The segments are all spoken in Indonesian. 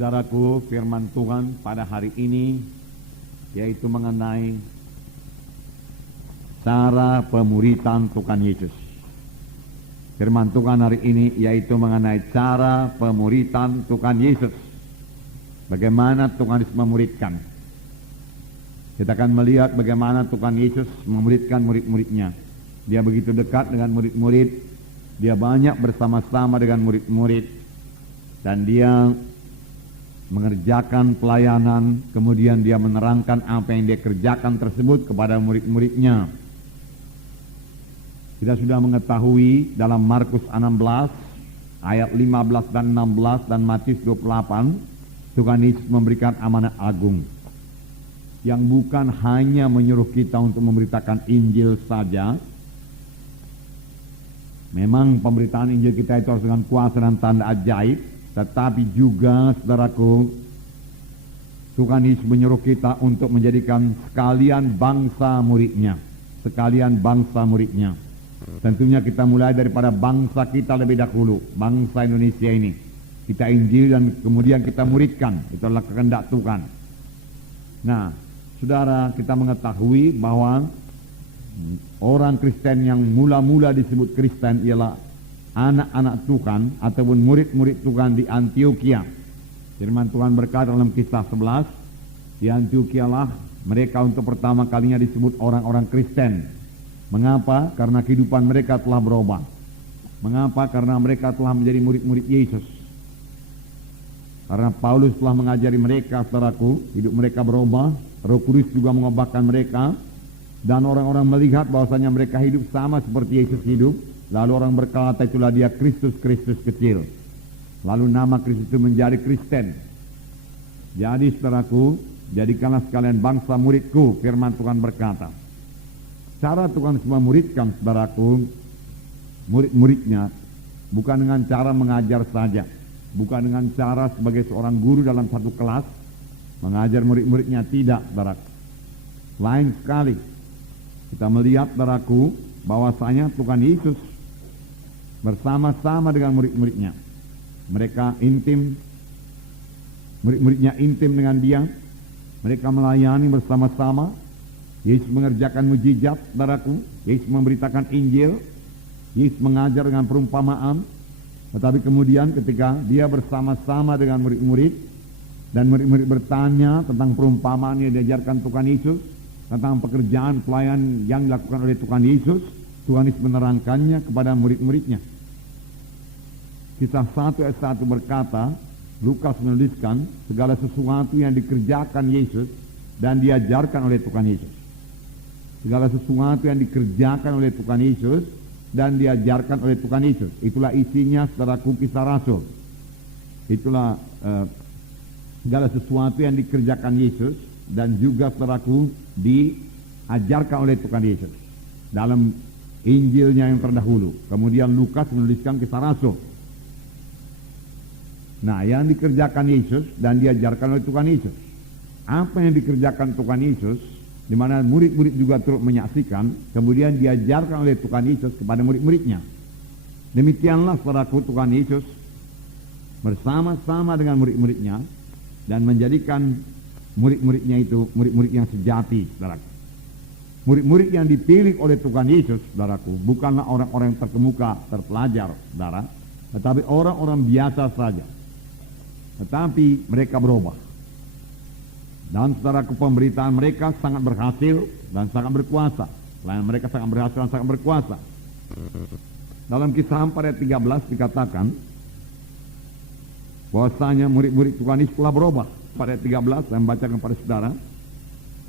Saudaraku, firman Tuhan pada hari ini yaitu mengenai cara pemuritan Tuhan Yesus. Firman Tuhan hari ini yaitu mengenai cara pemuritan Tuhan Yesus. Bagaimana Tuhan Yesus memuridkan. Kita akan melihat bagaimana Tuhan Yesus memuridkan murid-muridnya. Dia begitu dekat dengan murid-murid. Dia banyak bersama-sama dengan murid-murid. Dan dia mengerjakan pelayanan. Kemudian dia menerangkan apa yang dia kerjakan tersebut kepada murid-muridnya. Kita sudah mengetahui dalam Markus 16 ayat 15 dan 16 dan Matius 28, Tuhan Yesus memberikan amanat agung yang bukan hanya menyuruh kita untuk memberitakan Injil saja. Memang pemberitaan Injil kita itu harus dengan kuasa dan tanda ajaib, tetapi juga, saudaraku, Tuhan Yesus menyuruh kita untuk menjadikan sekalian bangsa muridnya. Sekalian bangsa muridnya. Tentunya kita mulai daripada bangsa kita lebih dahulu, bangsa Indonesia ini. Kita Injil dan kemudian kita muridkan. Itu adalah kehendak Tuhan. Nah, saudara, kita mengetahui bahwa orang Kristen yang mula-mula disebut Kristen ialah anak-anak Tuhan ataupun murid-murid Tuhan di Antioquia. Firman Tuhan berkata dalam Kisah 11, di Antioquia lah mereka untuk pertama kalinya disebut orang-orang Kristen. Mengapa? Karena kehidupan mereka telah berubah. Mengapa? Karena mereka telah menjadi murid-murid Yesus. Karena Paulus telah mengajari mereka, saudaraku, hidup mereka berubah. Roh Kudus juga mengubahkan mereka. Dan orang-orang melihat bahwasanya mereka hidup sama seperti Yesus hidup. Lalu orang berkata, itulah dia Kristus kecil. Lalu nama Kristus itu menjadi Kristen. Jadi, saudaraku, jadikanlah sekalian bangsa muridku, firman Tuhan berkata. Cara Tuhan memuridkan, saudaraku, murid-muridnya bukan dengan cara mengajar saja, bukan dengan cara sebagai seorang guru dalam satu kelas mengajar murid-muridnya, tidak, saudaraku. Lain sekali. Kita melihat, saudaraku, bahwasanya Tuhan Yesus bersama-sama dengan murid-muridnya. Mereka intim, murid-muridnya intim dengan dia. Mereka melayani bersama-sama. Yesus mengerjakan mujizat, saudaraku. Yesus memberitakan Injil. Yesus mengajar dengan perumpamaan. Tetapi kemudian ketika dia bersama-sama dengan murid-murid dan murid-murid bertanya tentang perumpamaan yang diajarkan Tuhan Yesus, tentang pekerjaan pelayan yang dilakukan oleh Tuhan Yesus, Tuhan Yesus menerangkannya kepada murid-muridnya. Kisah 1 ayat 1 berkata, Lukas menuliskan segala sesuatu yang dikerjakan Yesus dan diajarkan oleh Tuhan Yesus. Segala sesuatu yang dikerjakan oleh Tuhan Yesus dan diajarkan oleh Tuhan Yesus. Itulah isinya, saudaraku, Kisah Rasul. Itulah segala sesuatu yang dikerjakan Yesus dan juga, saudaraku, diajarkan oleh Tuhan Yesus dalam Injilnya yang terdahulu. Kemudian Lukas menuliskan Kisah Rasul. Nah, yang dikerjakan Yesus dan diajarkan oleh Tuhan Yesus. Apa yang dikerjakan Tuhan Yesus, di mana murid-murid juga turut menyaksikan, kemudian diajarkan oleh Tuhan Yesus kepada murid-muridnya. Demikianlah, saudaraku, Tuhan Yesus bersama-sama dengan murid-muridnya dan menjadikan murid-muridnya itu murid-murid yang sejati, saudaraku. Murid-murid yang dipilih oleh Tuhan Yesus, saudaraku, bukanlah orang-orang yang terkemuka, terpelajar, saudara, tetapi orang-orang biasa saja. Tetapi mereka berubah. Dan, saudaraku, pemberitaan mereka sangat berhasil dan sangat berkuasa. Lain mereka sangat berhasil dan sangat berkuasa. Dalam Kisah 4 ayat 13 dikatakan bahwasanya murid-murid Tuhan Yesus telah berubah. Pada ayat 13 saya membacakan kepada saudara.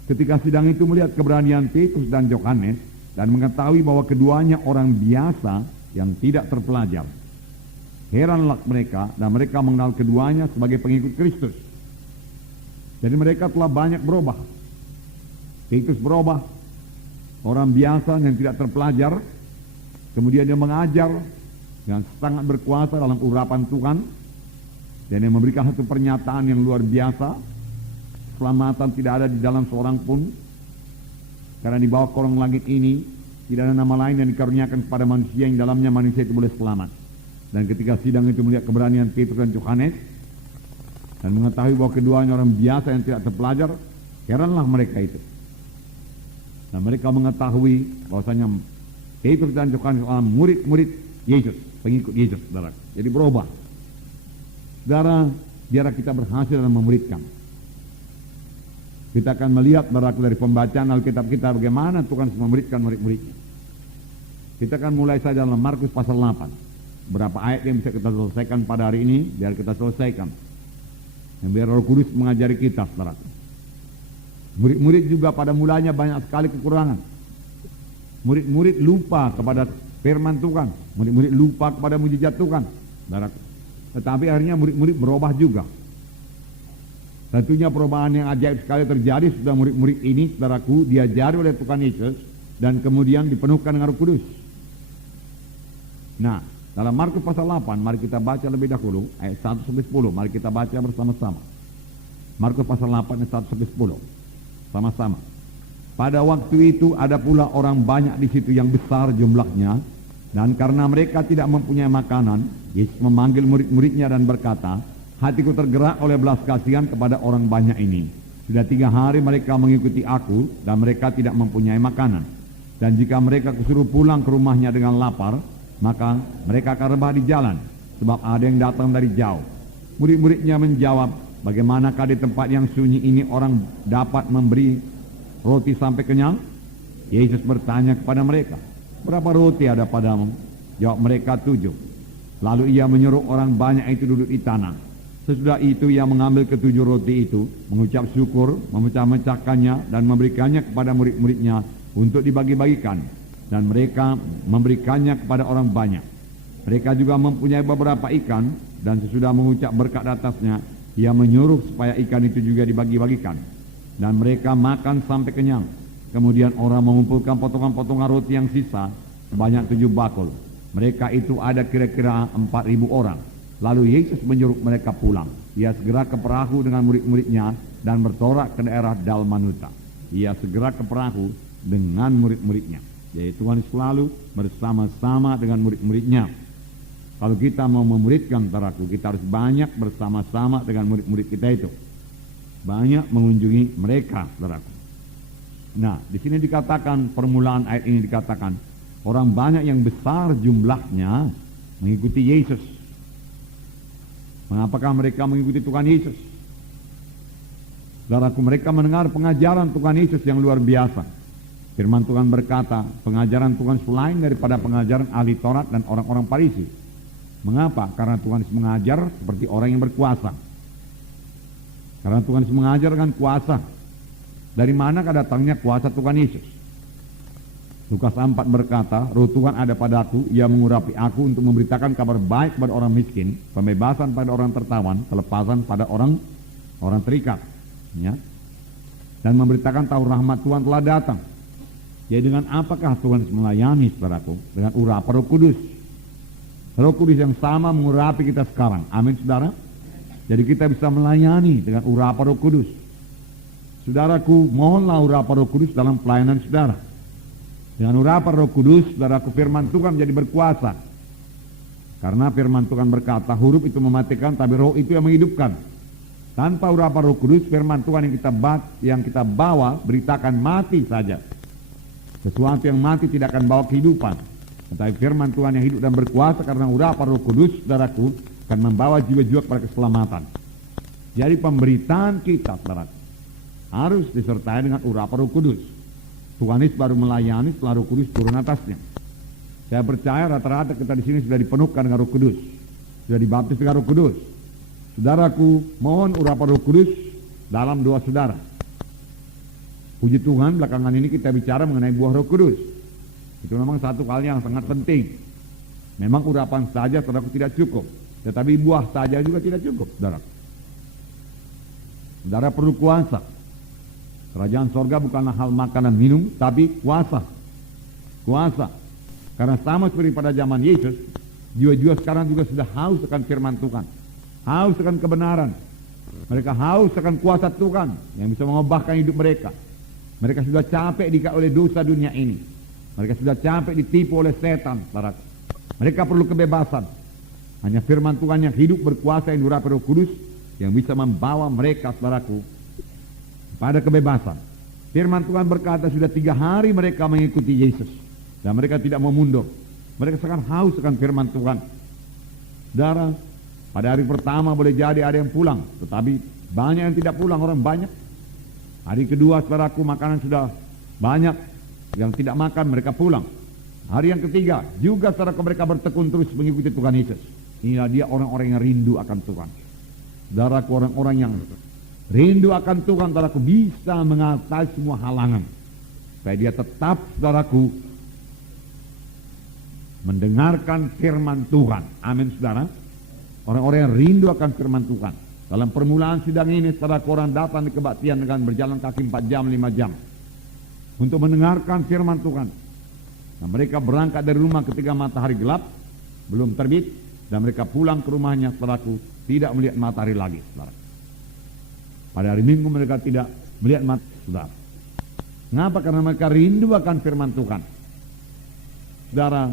Ketika sidang itu melihat keberanian Petrus dan Yohanes dan mengetahui bahwa keduanya orang biasa yang tidak terpelajar, heranlah mereka dan mereka mengenal keduanya sebagai pengikut Kristus. Jadi mereka telah banyak berubah. Petrus berubah, orang biasa yang tidak terpelajar. Kemudian dia mengajar dengan sangat berkuasa dalam urapan Tuhan. Dan dia memberikan satu pernyataan yang luar biasa. Keselamatan tidak ada di dalam seorang pun. Karena di bawah kolong langit ini tidak ada nama lain yang dikaruniakan kepada manusia yang dalamnya manusia itu boleh selamat. Dan ketika sidang itu melihat keberanian Petrus dan Yohanes, dan mengetahui bahwa keduanya orang biasa yang tidak terpelajar, heranlah mereka itu. Dan mereka mengetahui bahwasanya Petrus dan Yohanes adalah murid-murid Yesus, pengikut Yesus, saudara. Jadi berubah. Saudara, biar kita berhasil dalam memuridkan. Kita akan melihat, saudara, dari pembacaan Alkitab kita bagaimana Tuhan memuridkan murid-muridnya. Kita akan mulai saja dalam Markus pasal 8. Berapa ayat yang bisa kita selesaikan pada hari ini, biar kita selesaikan. Dan biar Roh Kudus mengajari kita, saudara. Murid-murid juga pada mulanya banyak sekali kekurangan. Murid-murid lupa kepada firman Tuhan. Murid-murid lupa kepada mujizat Tuhan. Tetapi akhirnya murid-murid berubah juga. Tentunya perubahan yang ajaib sekali terjadi sudah murid-murid ini, saudaraku, diajari oleh Tuhan Yesus dan kemudian dipenuhkan dengan Roh Kudus. Nah, dalam Markus pasal 8, mari kita baca lebih dahulu ayat 1-10. Mari kita baca bersama-sama. Markus pasal 8 ayat 1-10. Sama-sama. Pada waktu itu ada pula orang banyak di situ yang besar jumlahnya, dan karena mereka tidak mempunyai makanan, Yesus memanggil murid-muridnya dan berkata, hatiku tergerak oleh belas kasihan kepada orang banyak ini. Sudah 3 hari mereka mengikuti aku dan mereka tidak mempunyai makanan. Dan jika mereka kusuruh pulang ke rumahnya dengan lapar, maka mereka akan rebah di jalan, sebab ada yang datang dari jauh. Murid-muridnya menjawab, bagaimanakah di tempat yang sunyi ini orang dapat memberi roti sampai kenyang? Yesus bertanya kepada mereka, berapa roti ada padamu? Jawab mereka 7. Lalu ia menyuruh orang banyak itu duduk di tanah. Sesudah itu ia mengambil ke-7 roti itu, mengucap syukur, memecah-mecahkannya dan memberikannya kepada murid-muridnya untuk dibagi-bagikan. Dan mereka memberikannya kepada orang banyak. Mereka juga mempunyai beberapa ikan, dan sesudah mengucap berkat atasnya, ia menyuruh supaya ikan itu juga dibagi-bagikan. Dan mereka makan sampai kenyang. Kemudian orang mengumpulkan potongan-potongan roti yang sisa sebanyak 7 bakul. Mereka itu ada kira-kira 4.000 orang. Lalu Yesus menyuruh mereka pulang. Ia segera ke perahu dengan murid-muridnya dan bertolak ke daerah Dalmanuta. Ia segera ke perahu dengan murid-muridnya. Jadi Tuhan selalu bersama-sama dengan murid-muridnya. Kalau kita mau memuridkan, saudaraku, kita harus banyak bersama-sama dengan murid-murid kita itu. Banyak mengunjungi mereka, saudaraku. Nah, di sini dikatakan, permulaan ayat ini dikatakan, orang banyak yang besar jumlahnya mengikuti Yesus. Mengapakah mereka mengikuti Tuhan Yesus? Saudaraku, mereka mendengar pengajaran Tuhan Yesus yang luar biasa. Firman Tuhan berkata, pengajaran Tuhan selain daripada pengajaran ahli Taurat dan orang-orang Farisi. Mengapa? Karena Tuhan mengajar seperti orang yang berkuasa. Karena Tuhan mengajar dengan kuasa. Dari manakah datangnya kuasa Tuhan Yesus? Lukas 4 berkata, Roh Tuhan ada padaku, ia mengurapi aku untuk memberitakan kabar baik kepada orang miskin, pembebasan pada orang tertawan, kelepasan pada orang terikat, ya. Dan memberitakan tahu rahmat Tuhan telah datang. Jadi dengan apakah Tuhan melayani, saudaraku? Dengan urapan Roh Kudus. Roh Kudus yang sama mengurapi kita sekarang. Amin, saudara. Jadi kita bisa melayani dengan urapan Roh Kudus. Saudaraku, mohonlah urapan Roh Kudus dalam pelayanan saudara. Dengan urapan Roh Kudus, saudaraku, firman Tuhan menjadi berkuasa. Karena firman Tuhan berkata, huruf itu mematikan, tapi roh itu yang menghidupkan. Tanpa urapan Roh Kudus, firman Tuhan yang kita bawa beritakan mati saja. Sesuatu yang mati tidak akan bawa kehidupan. Tetapi firman Tuhan yang hidup dan berkuasa karena urapan Roh Kudus, saudaraku, akan membawa jiwa-jiwa kepada keselamatan. Jadi pemberitaan kita, saudaraku, harus disertai dengan urapan Roh Kudus. Tuhan Yesus baru melayani setelah Roh Kudus turun atasnya. Saya percaya rata-rata kita di sini sudah dipenuhkan dengan Roh Kudus, sudah dibaptis dengan Roh Kudus. Saudaraku, mohon urapan Roh Kudus dalam doa saudara. Puji Tuhan, belakangan ini kita bicara mengenai buah Roh Kudus. Itu memang satu hal yang sangat penting. Memang urapan saja, saudaraku, tidak cukup. Tetapi buah saja juga tidak cukup, saudara. Saudara perlu kuasa. Kerajaan sorga bukanlah hal makan dan minum, tapi kuasa. Kuasa. Karena sama seperti pada zaman Yesus, jiwa-jiwa sekarang juga sudah haus akan firman Tuhan. Haus akan kebenaran. Mereka haus akan kuasa Tuhan yang bisa mengubahkan hidup mereka. Mereka sudah capek diikat oleh dosa dunia ini. Mereka sudah capek ditipu oleh setan. Mereka perlu kebebasan. Hanya firman Tuhan yang hidup berkuasa yang diurapi Roh Kudus yang bisa membawa mereka, saudaraku, pada kebebasan. Firman Tuhan berkata sudah 3 hari mereka mengikuti Yesus dan mereka tidak mau mundur. Mereka sangat haus akan firman Tuhan. Saudara, pada hari pertama boleh jadi ada yang pulang, tetapi banyak yang tidak pulang, orang banyak. Hari kedua, saudaraku, makanan sudah banyak, yang tidak makan mereka pulang. Hari yang ketiga juga, saudaraku, mereka bertekun terus mengikuti Tuhan Yesus. Inilah dia orang-orang yang rindu akan Tuhan. Saudaraku, orang-orang yang rindu akan Tuhan, saudaraku, bisa mengatasi semua halangan supaya dia tetap, saudaraku, mendengarkan firman Tuhan. Amin, saudara. Orang-orang yang rindu akan firman Tuhan. Dalam permulaan sidang ini, saudaraku, orang datang di kebaktian dengan berjalan kaki 4 jam, 5 jam untuk mendengarkan firman Tuhan. Nah, mereka berangkat dari rumah ketika matahari gelap, belum terbit, dan mereka pulang ke rumahnya, saudaraku, tidak melihat matahari lagi, saudara. Pada hari Minggu mereka tidak melihat matahari, saudara. Mengapa? Karena mereka rindu akan firman Tuhan. Saudara,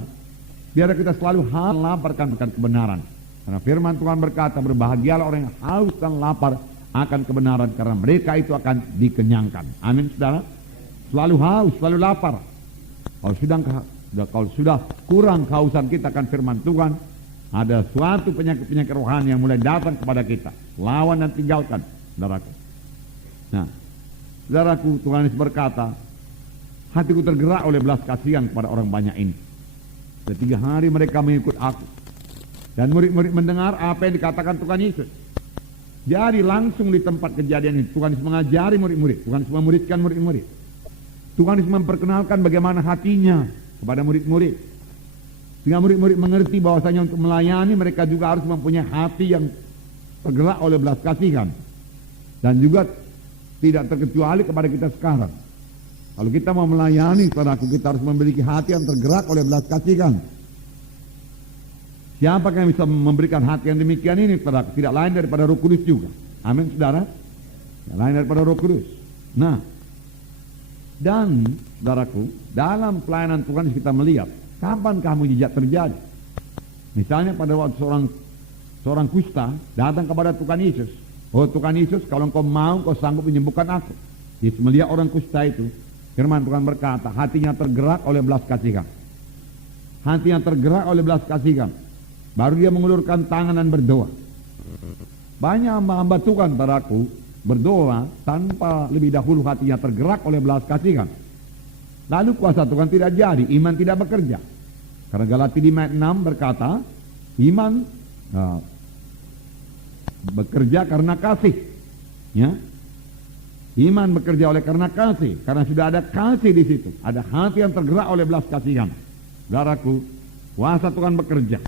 biar kita selalu laparkan akan kebenaran. Karena firman Tuhan berkata, berbahagialah orang yang haus dan lapar akan kebenaran, karena mereka itu akan dikenyangkan. Amin, saudara. Selalu haus, selalu lapar. Kalau sudah kurang kehausan kita akan firman Tuhan, ada suatu penyakit-penyakit rohani yang mulai datang kepada kita. Lawan dan tinggalkan, saudaraku. Nah, saudaraku, Tuhan Yesus berkata, hatiku tergerak oleh belas kasihan kepada orang banyak ini. Sudah 3 hari mereka mengikut aku. Dan murid-murid mendengar apa yang dikatakan Tuhan Yesus. Jadi langsung di tempat kejadian ini, Tuhan Yesus mengajari murid-murid. Tuhan Yesus memuridkan murid-murid. Tuhan Yesus memperkenalkan bagaimana hatinya kepada murid-murid. Sehingga murid-murid mengerti bahwasanya untuk melayani mereka juga harus mempunyai hati yang tergerak oleh belas kasihan. Dan juga tidak terkecuali kepada kita sekarang. Kalau kita mau melayani, saudaraku, kita harus memiliki hati yang tergerak oleh belas kasihan. Siapakah yang bisa memberikan hati yang demikian ini, saudaraku? Tidak lain daripada Roh Kudus juga. Amin, saudara. Tidak lain daripada Roh Kudus. Nah, dan saudaraku, dalam pelayanan Tuhan kita melihat kapan mujizat terjadi. Misalnya pada waktu seorang kusta datang kepada Tuhan Yesus. Oh Tuhan Yesus, kalau engkau mau, kau sanggup menyembuhkan aku. Yesus melihat orang kusta itu. Firman Tuhan berkata, hatinya tergerak oleh belas kasihan. Hatinya tergerak oleh belas kasihan. Baru dia mengulurkan tangan dan berdoa. Banyak hamba Tuhan, saudaraku, berdoa tanpa lebih dahulu hatinya tergerak oleh belas kasihan. Lalu kuasa Tuhan tidak jadi, iman tidak bekerja. Karena Galatia 5:6 berkata, iman bekerja karena kasih. Ya. Iman bekerja oleh karena kasih, karena sudah ada kasih di situ, ada hati yang tergerak oleh belas kasihan. Saudaraku, kuasa Tuhan bekerja.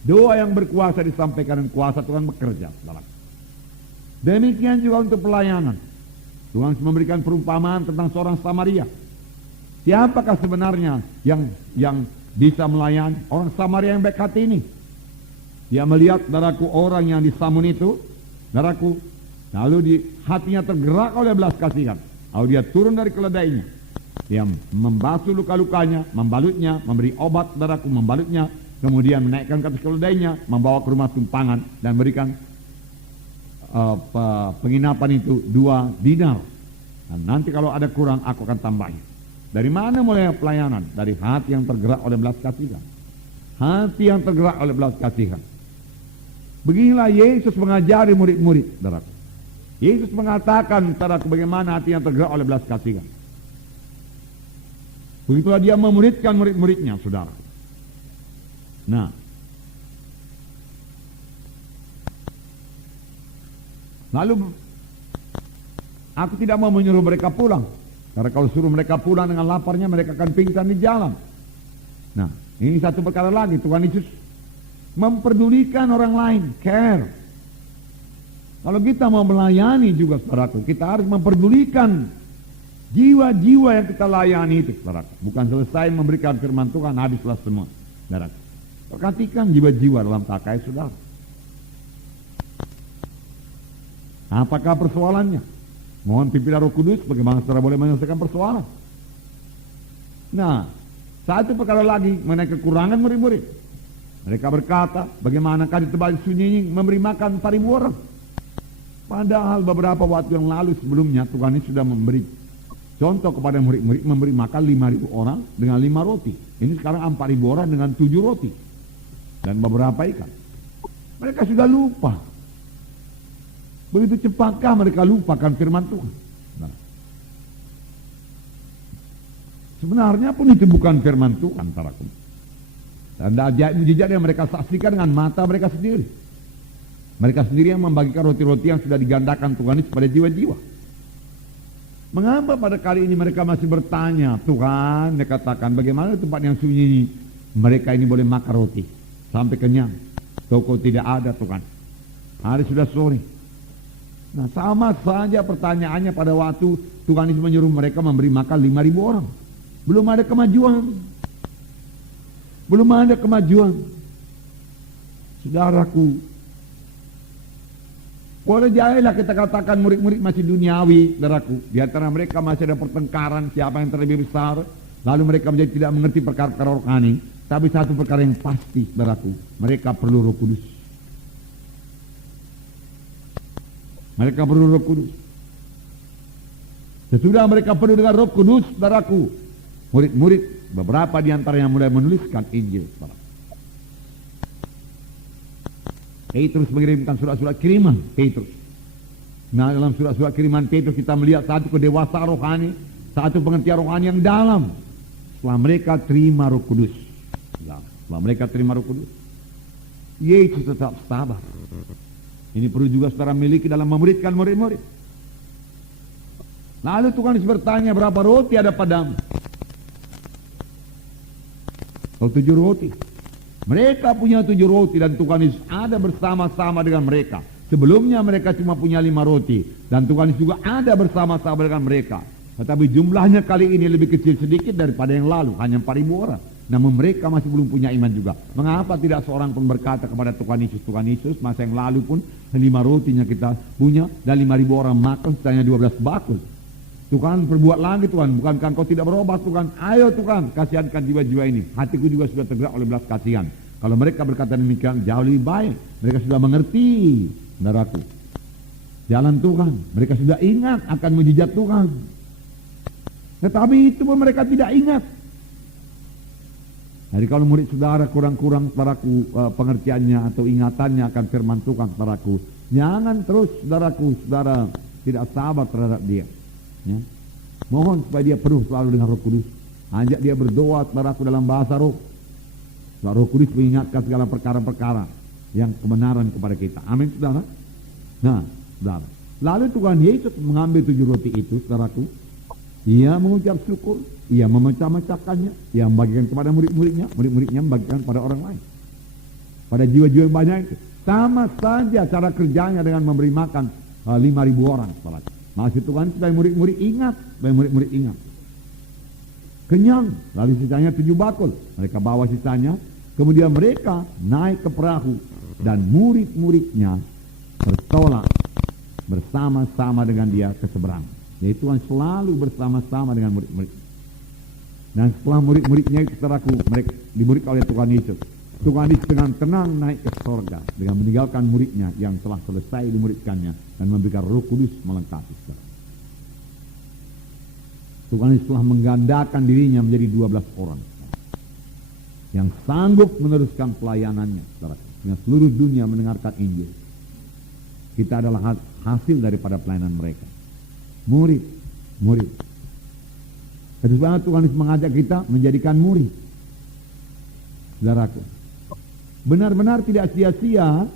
Doa yang berkuasa disampaikan dan kuasa Tuhan bekerja, saudaraku. Demikian juga untuk pelayanan. Tuhan memberikan perumpamaan tentang seorang Samaria. Siapakah sebenarnya yang bisa melayani? Orang Samaria yang baik hati ini. Dia melihat, saudaraku, orang yang disamun itu, saudaraku, lalu hatinya tergerak oleh belas kasihan. Lalu dia turun dari keledainya. Dia membasuh luka-lukanya, membalutnya, memberi obat, saudaraku, membalutnya, kemudian menaikkan ke atas keledainya, membawa ke rumah tumpangan dan berikan penginapan itu 2 dinar. Dan nanti kalau ada kurang, aku akan tambahin. Dari mana mulai pelayanan? Dari hati yang tergerak oleh belas kasihan. Hati yang tergerak oleh belas kasihan. Beginilah Yesus mengajari murid-murid, saudaraku. Yesus mengatakan, saudaraku, bagaimana hati yang tergerak oleh belas kasihan. Begitulah dia memuridkan murid-muridnya, saudara. Nah, lalu aku tidak mau menyuruh mereka pulang, karena kalau suruh mereka pulang dengan laparnya, mereka akan pingsan di jalan. Nah, ini satu perkara lagi, Tuhan Yesus memperdulikan orang lain, care. Kalau kita mau melayani juga, saudaraku, kita harus memperdulikan jiwa-jiwa yang kita layani itu, saudaraku. Bukan selesai memberikan firman Tuhan, habislah semua, saudaraku. Perhatikan jiwa-jiwa dalam takai, saudara. Apakah persoalannya? Mohon pimpinan Roh Kudus, bagaimana saudara boleh menyelesaikan persoalan. Nah, satu perkara lagi mengenai kekurangan murid-murid. Mereka berkata, bagaimanakah di tempat sunyi ini memberi makan 4.000 orang? Padahal beberapa waktu yang lalu sebelumnya Tuhan Yesus sudah memberi contoh kepada murid-murid, memberi makan 5.000 orang dengan 5 roti. Ini sekarang 4.000 orang dengan 7 roti dan beberapa ikan. Mereka sudah lupa. Begitu cepatkah mereka lupakan firman Tuhan? Nah, sebenarnya pun itu bukan firman Tuhan, saudaraku. Tanda ajaib mujizat yang mereka saksikan dengan mata mereka sendiri. Mereka sendiri yang membagikan roti-roti yang sudah digandakan Tuhan Yesus pada jiwa-jiwa. Mengapa pada kali ini mereka masih bertanya, Tuhan, mereka katakan, bagaimana tempat yang sunyi ini? Mereka ini boleh makan roti sampai kenyang. Toko tidak ada, Tuhan. Hari sudah sore. Nah, sama saja pertanyaannya pada waktu Tuhan Yesus menyuruh mereka memberi makan 5.000 orang. Belum ada kemajuan. Belum ada kemajuan. Saudaraku, boleh jadilah kita katakan murid-murid masih duniawi, saudaraku. Di antara mereka masih ada pertengkaran siapa yang terlebih besar. Lalu mereka menjadi tidak mengerti perkara-perkara rohani. Tapi satu perkara yang pasti, saudaraku, mereka perlu Roh Kudus. Mereka perlu Roh Kudus. Sesudah mereka penuh dengan Roh Kudus, saudaraku, murid-murid beberapa di antaranya mulai menuliskan Injil, saudara. Petrus mengirimkan surat-surat kiriman, Petrus. Nah, dalam surat-surat kiriman Petrus kita melihat satu kedewasaan rohani, satu pengertian rohani yang dalam. Setelah mereka terima Roh Kudus, setelah mereka terima Roh Kudus, Yesus tetap sabar. Ini perlu juga saudara miliki dalam memuridkan murid-murid. Lalu Tuhan Yesus bertanya, berapa roti ada padamu? 7 roti. Mereka punya 7 roti dan Tuhan Yesus ada bersama-sama dengan mereka. Sebelumnya mereka cuma punya 5 roti dan Tuhan Yesus juga ada bersama-sama dengan mereka. Tetapi jumlahnya kali ini lebih kecil sedikit daripada yang lalu, hanya 4.000 orang. Namun mereka masih belum punya iman juga. Mengapa tidak seorang pun berkata kepada Tuhan Yesus, masa yang lalu pun 5 rotinya kita punya dan 5.000 orang makan setanya 12 bakul. Tuhan, perbuat lagi Tuhan, bukankah Engkau tidak berubah Tuhan? Ayo Tuhan, kasihankan jiwa-jiwa ini. Hatiku juga sudah tergerak oleh belas kasihan. Kalau mereka berkata demikian, jauh lebih baik. Mereka sudah mengerti, saudaraku, jalan Tuhan. Mereka sudah ingat akan mujizat Tuhan. Tetapi itu pun mereka tidak ingat. Jadi kalau murid saudara kurang-kurang saudaraku pengertiannya atau ingatannya akan firman Tuhan, saudaraku, jangan terus saudaraku, saudara tidak sabar terhadap dia. Ya. Mohon supaya dia penuh selalu dengan Roh Kudus. Ajak dia berdoa saudaraku dalam bahasa roh. Roh Kudus mengingatkan segala perkara-perkara yang kebenaran kepada kita. Amin, saudara. Nah, saudara. Lalu Tuhan Yesus mengambil 7 roti itu, saudaraku. Ia mengucap syukur, ia memecah-mecahkannya, ia membagikan kepada murid-muridnya, murid-muridnya membagikan pada orang lain. Pada jiwa-jiwa yang banyak itu. Sama saja cara kerjanya dengan memberi makan 5.000 orang, saudaraku. Maksud Tuhan supaya murid-murid ingat, kenyang, lalu sisanya 7 bakul. Mereka bawa sisanya, kemudian mereka naik ke perahu dan murid-muridnya bertolak bersama-sama dengan dia ke seberang. Jadi Tuhan selalu bersama-sama dengan murid-murid. Dan setelah murid-muridnya itu saudaraku, mereka dimuridkan oleh Tuhan Yesus. Tuhan Yesus dengan tenang naik ke sorga dengan meninggalkan muridnya yang telah selesai dimuridkannya dan memberikan Roh Kudus melengkapi. Tuhan Yesus telah menggandakan dirinya menjadi 12 orang yang sanggup meneruskan pelayanannya, saudara, dengan seluruh dunia mendengarkan Injil. Kita adalah hasil daripada pelayanan mereka. Murid. Itu sebabnya Tuhan Yesus mengajak kita menjadikan murid. Saudaraku, benar-benar tidak sia-sia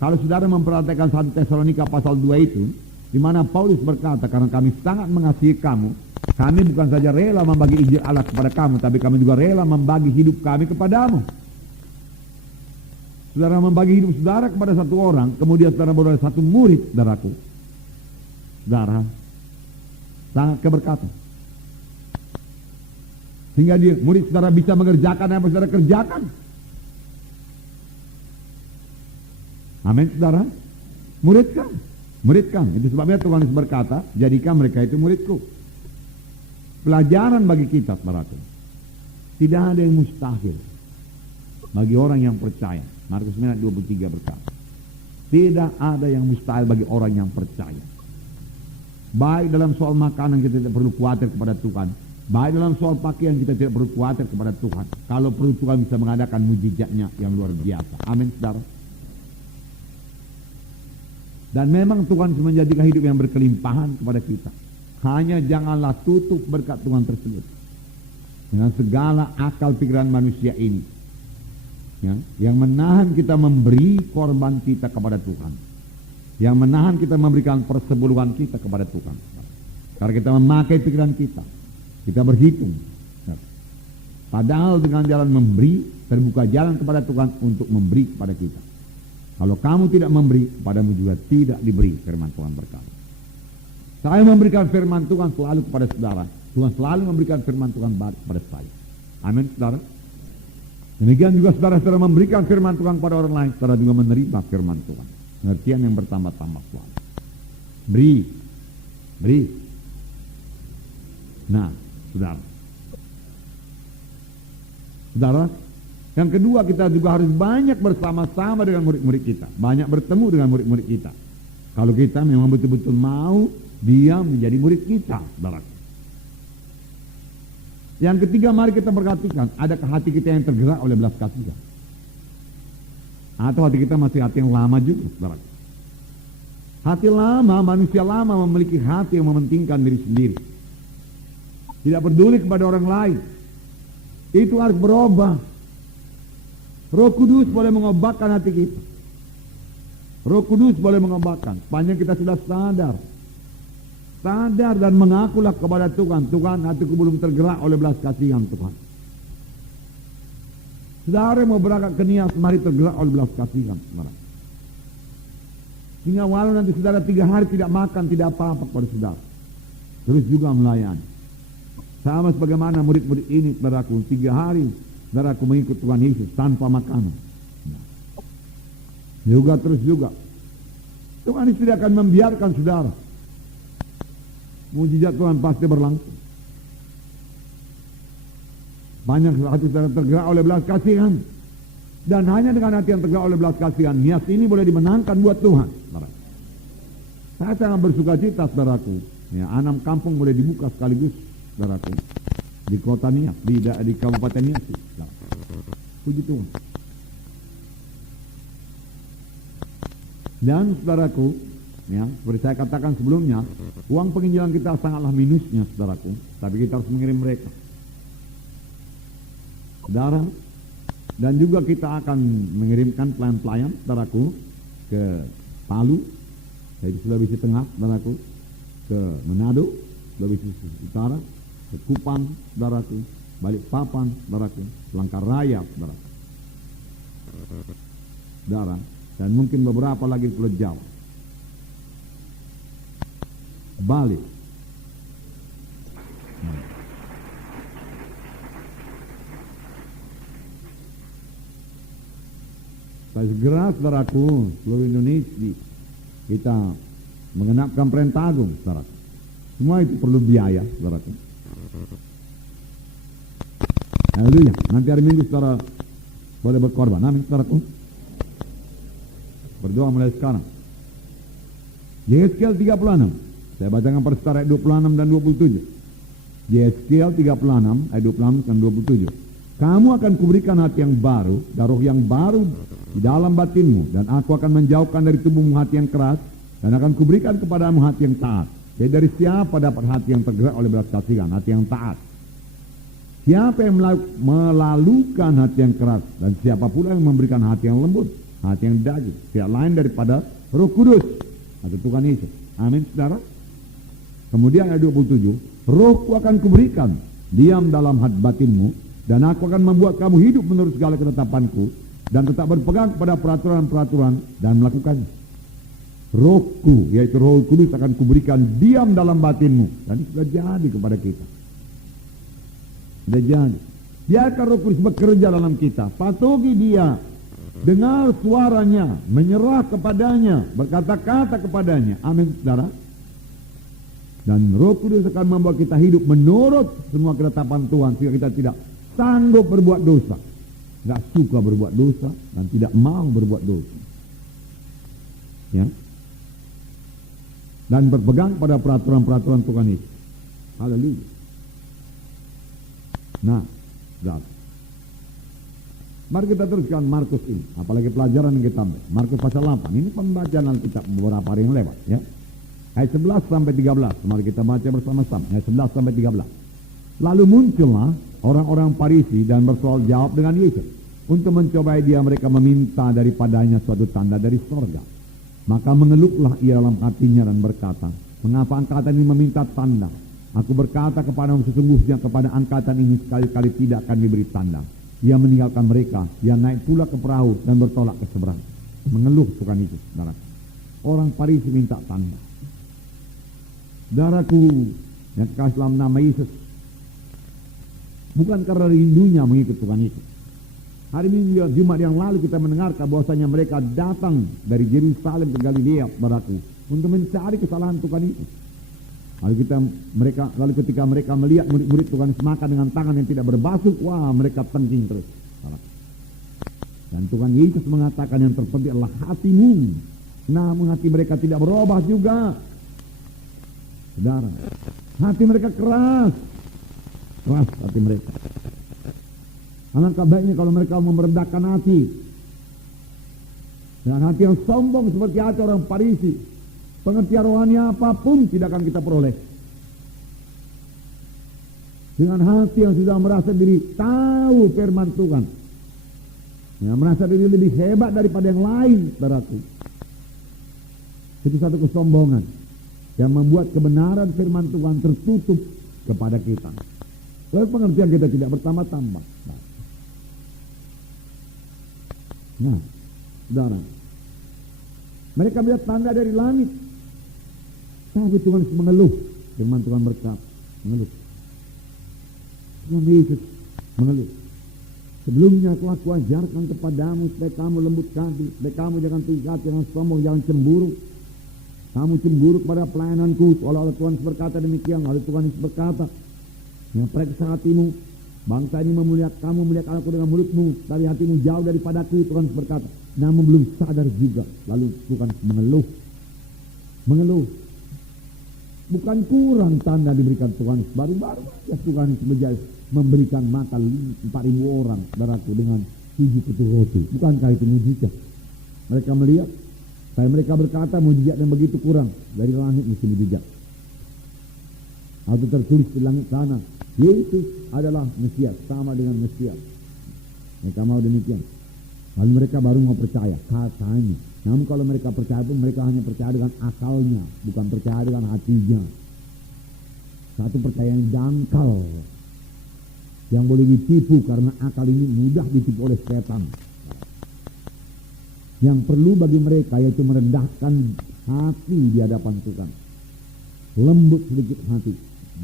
kalau saudara memperhatikan 1 Tesalonika pasal 2 itu, di mana Paulus berkata, karena kami sangat mengasihi kamu, kami bukan saja rela membagi Injil Allah kepada kamu, tapi kami juga rela membagi hidup kami kepadamu. Saudara membagi hidup saudara kepada satu orang, kemudian saudara beroleh satu murid, saudaraku. Saudara, sangat keberkatan. Sehingga dia, murid saudara bisa mengerjakan apa saudara kerjakan. Amin, saudara. Muridkan. Itu sebabnya Tuhan Yesus berkata, jadikan mereka itu muridku. Pelajaran bagi kita, saudaraku. Tidak ada yang mustahil bagi orang yang percaya. Markus 9:23 berkata, Tidak ada yang mustahil bagi orang yang percaya. Baik dalam soal makanan kita tidak perlu khawatir kepada Tuhan. Baik dalam soal pakaian kita tidak perlu khawatir kepada Tuhan. Kalau perlu Tuhan bisa mengadakan mujizatnya yang luar biasa. Amin, saudara. Dan memang Tuhan menjadikan hidup yang berkelimpahan kepada kita. Hanya janganlah tutup berkat Tuhan tersebut dengan segala akal pikiran manusia ini, ya, yang menahan kita memberi korban kita kepada Tuhan, yang menahan kita memberikan persepuluhan kita kepada Tuhan. Karena kita memakai pikiran kita berhitung. Padahal dengan jalan memberi, terbuka jalan kepada Tuhan untuk memberi kepada kita. Kalau kamu tidak memberi, padamu juga tidak diberi, firman Tuhan berkata. Saya memberikan firman Tuhan selalu kepada saudara. Tuhan selalu memberikan firman Tuhan kepada saya. Amin, saudara. Demikian juga saudara-saudara memberikan firman Tuhan kepada orang lain, saudara juga menerima firman Tuhan. Pengertian yang bertambah-tambah selalu. Beri. Nah, saudara, yang kedua, kita juga harus banyak bersama-sama dengan murid-murid kita. Banyak bertemu dengan murid-murid kita. Kalau kita memang betul-betul mau dia menjadi murid kita, saudara. Yang ketiga, mari kita perhatikan, adakah hati kita yang tergerak oleh belas kasihan? Atau hati kita masih hati yang lama juga, saudara? Hati lama, manusia lama memiliki hati yang mementingkan diri sendiri. Tidak peduli kepada orang lain. Itu harus berubah. Roh Kudus boleh mengobatkan hati kita. Roh Kudus boleh mengobatkan. Sepanjang kita sudah sadar dan mengakulah kepada Tuhan. Tuhan, hatiku belum tergerak oleh belas kasihan Tuhan. Saudara mau berangkat ke Nias, mari tergerak oleh belas kasihan. Sehingga walau nanti saudara 3 hari tidak makan, tidak apa-apa kepada saudara. Terus juga melayani. Sama sebagaimana murid-murid ini, saudaraku, 3 hari saudaraku mengikut Tuhan Yesus tanpa makanan. Terus juga Tuhan Yesus tidak akan membiarkan saudara. Mujizat Tuhan pasti berlangsung. Banyak hati saudara tergerak oleh belas kasihan. Dan hanya dengan hati yang tergerak oleh belas kasihan, Nias ini boleh dimenangkan buat Tuhan. Saya sangat bersuka cita, saudaraku. Ya, 6 kampung boleh dibuka sekaligus, saudaraku. Di kota Nias, di Kabupaten Nias. Puji Tuhan. Dan saudaraku, ya, seperti saya katakan sebelumnya, uang penginjilan kita sangatlah minusnya, saudaraku. Tapi kita harus mengirim mereka, saudara. Dan juga kita akan mengirimkan pelayan-pelayan, saudaraku, ke Palu, yaitu Sulawesi Tengah, saudaraku, ke Manado, Sulawesi Utara, ke Kupang, saudaraku, Balikpapan, saudaraku, Palangkaraya, saudaraku, saudara, dan mungkin beberapa lagi di Pulau Jawa, Bali. Segera, saudaraku, seluruh Indonesia kita mengenapkan perintah agung, saudaraku. Semua itu perlu biaya, saudaraku. Haleluya. Nanti hari Minggu saudara boleh berkorban. Amin, saudaraku. Berdoa mulai sekarang. Yeskiel 36. Saya bacakan pada saudara ayat 26 dan 27. Yeskiel 36 ayat 26 dan 27. Kamu akan kuberikan hati yang baru, dan roh yang baru di dalam batinmu, dan aku akan menjauhkan dari tubuhmu hati yang keras, dan akan kuberikan kepadamu hati yang taat. Jadi dari siapa dapat hati yang tergerak oleh belas kasihan? Hati yang taat. Siapa yang melalukan hati yang keras, dan siapa pula yang memberikan hati yang lembut, hati yang daging, tidak lain daripada Roh Kudus atau Tuhan Yesus. Amin, saudara. Kemudian ayat 27, Rohku akan kuberikan diam dalam hati batinmu, dan aku akan membuat kamu hidup menurut segala ketetapanku, dan tetap berpegang kepada peraturan-peraturan dan melakukannya. Rohku, yaitu Roh Kudus, akan kuberikan diam dalam batinmu. Dan sudah jadi kepada kita. Sudah jadi. Biarkan Roh Kudus bekerja dalam kita. Patuhi dia. Dengar suaranya. Menyerah kepadanya. Berkata-kata kepadanya. Amin, saudara. Dan Roh Kudus akan membuat kita hidup menurut semua ketetapan Tuhan, sehingga kita tidak sanggup berbuat dosa, tidak suka berbuat dosa, dan tidak mau berbuat dosa. ya, dan berpegang pada peraturan-peraturan Tuhan Yesus. Haleluya. Nah, mari kita teruskan Markus ini, apalagi pelajaran yang kita ambil. Markus pasal 8, ini pembacaan Alkitab beberapa hari yang lewat, ya. Ayat 11 sampai 13, mari kita baca bersama-sama. Ayat 11 sampai 13. Lalu muncullah orang-orang Farisi dan bersoal jawab dengan Yesus untuk mencobai dia. Mereka meminta daripadanya suatu tanda dari sorga. Maka mengeluhlah ia dalam hatinya dan berkata, mengapa angkatan ini meminta tanda? Aku berkata kepadamu, sesungguhnya kepada angkatan ini sekali-kali tidak akan diberi tanda. Ia meninggalkan mereka, ia naik pula ke perahu dan bertolak ke seberang. Mengeluh Tuhan itu, saudara. Orang Farisi minta tanda. Saudaraku yang kasih dalam nama Yesus, bukan karena rindunya mengikut Tuhan Yesus. Hari Minggu Jumat yang lalu kita mendengarkan bahwasanya mereka datang dari Yerusalem ke Galilea, saudaraku, untuk mencari kesalahan Tuhan Yesus. Lalu ketika mereka melihat murid-murid Tuhan Yesus makan dengan tangan yang tidak berbasuh, wah, mereka tengking terus. Dan Tuhan Yesus mengatakan yang terpenting adalah hatimu. Namun hati mereka tidak berubah juga. Saudara, hati mereka keras hati mereka. Alangkah baiknya kalau mereka merendahkan hati. Dan hati yang sombong seperti hati orang Farisi, pengertian rohani apapun tidak akan kita peroleh. Dengan hati yang sudah merasa diri tahu firman Tuhan, ya, merasa diri lebih hebat daripada yang lain, saudaraku, itu satu kesombongan yang membuat kebenaran firman Tuhan tertutup kepada kita. Lalu pengertian kita tidak bertambah-tambah. Nah, saudara, mereka melihat tanda dari langit, tapi Tuhan mengeluh. Firman Tuhan berkata, mengeluh. Tuhan Yesus mengeluh. Sebelumnya telah kuajarkan kepadamu supaya kamu lembut hati, supaya kamu jangan tingkat, jangan sombong, jangan cemburu. Kamu cemburu kepada pelayananku, seolah-olah Tuhan berkata demikian. Lalu Tuhan Yesus berkata, yang periksa hatimu, bangsa ini kamu melihat aku dengan mulutmu, dari hatimu jauh daripadaku. Tuhan Yesus berkata, namun belum sadar juga. Lalu Tuhan mengeluh. Bukan kurang tanda diberikan Tuhan Yesus. Baru-baru ya Tuhan Yesus memberikan makan 4.000 orang, saudaraku, dengan 7 ketul roti. Bukankah itu mujizat? Mereka melihat, saya mereka berkata mujizat yang begitu kurang, dari langit mesti mujizat. Atau tertulis di langit sana, Yesus adalah Mesias, sama dengan Mesias. Mereka mau demikian. Lalu mereka baru mau percaya, katanya. Namun kalau mereka percaya pun mereka hanya percaya dengan akalnya, bukan percaya dengan hatinya. Satu percaya yang dangkal, yang boleh ditipu karena akal ini mudah ditipu oleh setan. Yang perlu bagi mereka yaitu merendahkan hati di hadapan Tuhan. Lembut sedikit hati.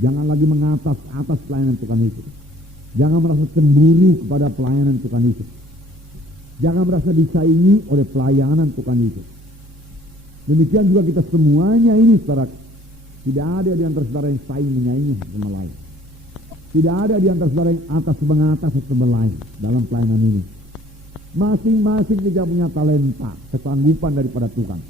Jangan lagi mengatas-atas pelayanan Tuhan Yesus. Jangan merasa cemburu kepada pelayanan Tuhan Yesus. Jangan merasa disaingi oleh pelayanan Tuhan Yesus. Demikian juga kita semuanya ini, saudara. Tidak ada di antara saudara yang saing menyaingi sama lain. Tidak ada di antara saudara yang atas mengatas sama lain dalam pelayanan ini. Masing-masing kita punya talenta, kesanggupan daripada Tuhan.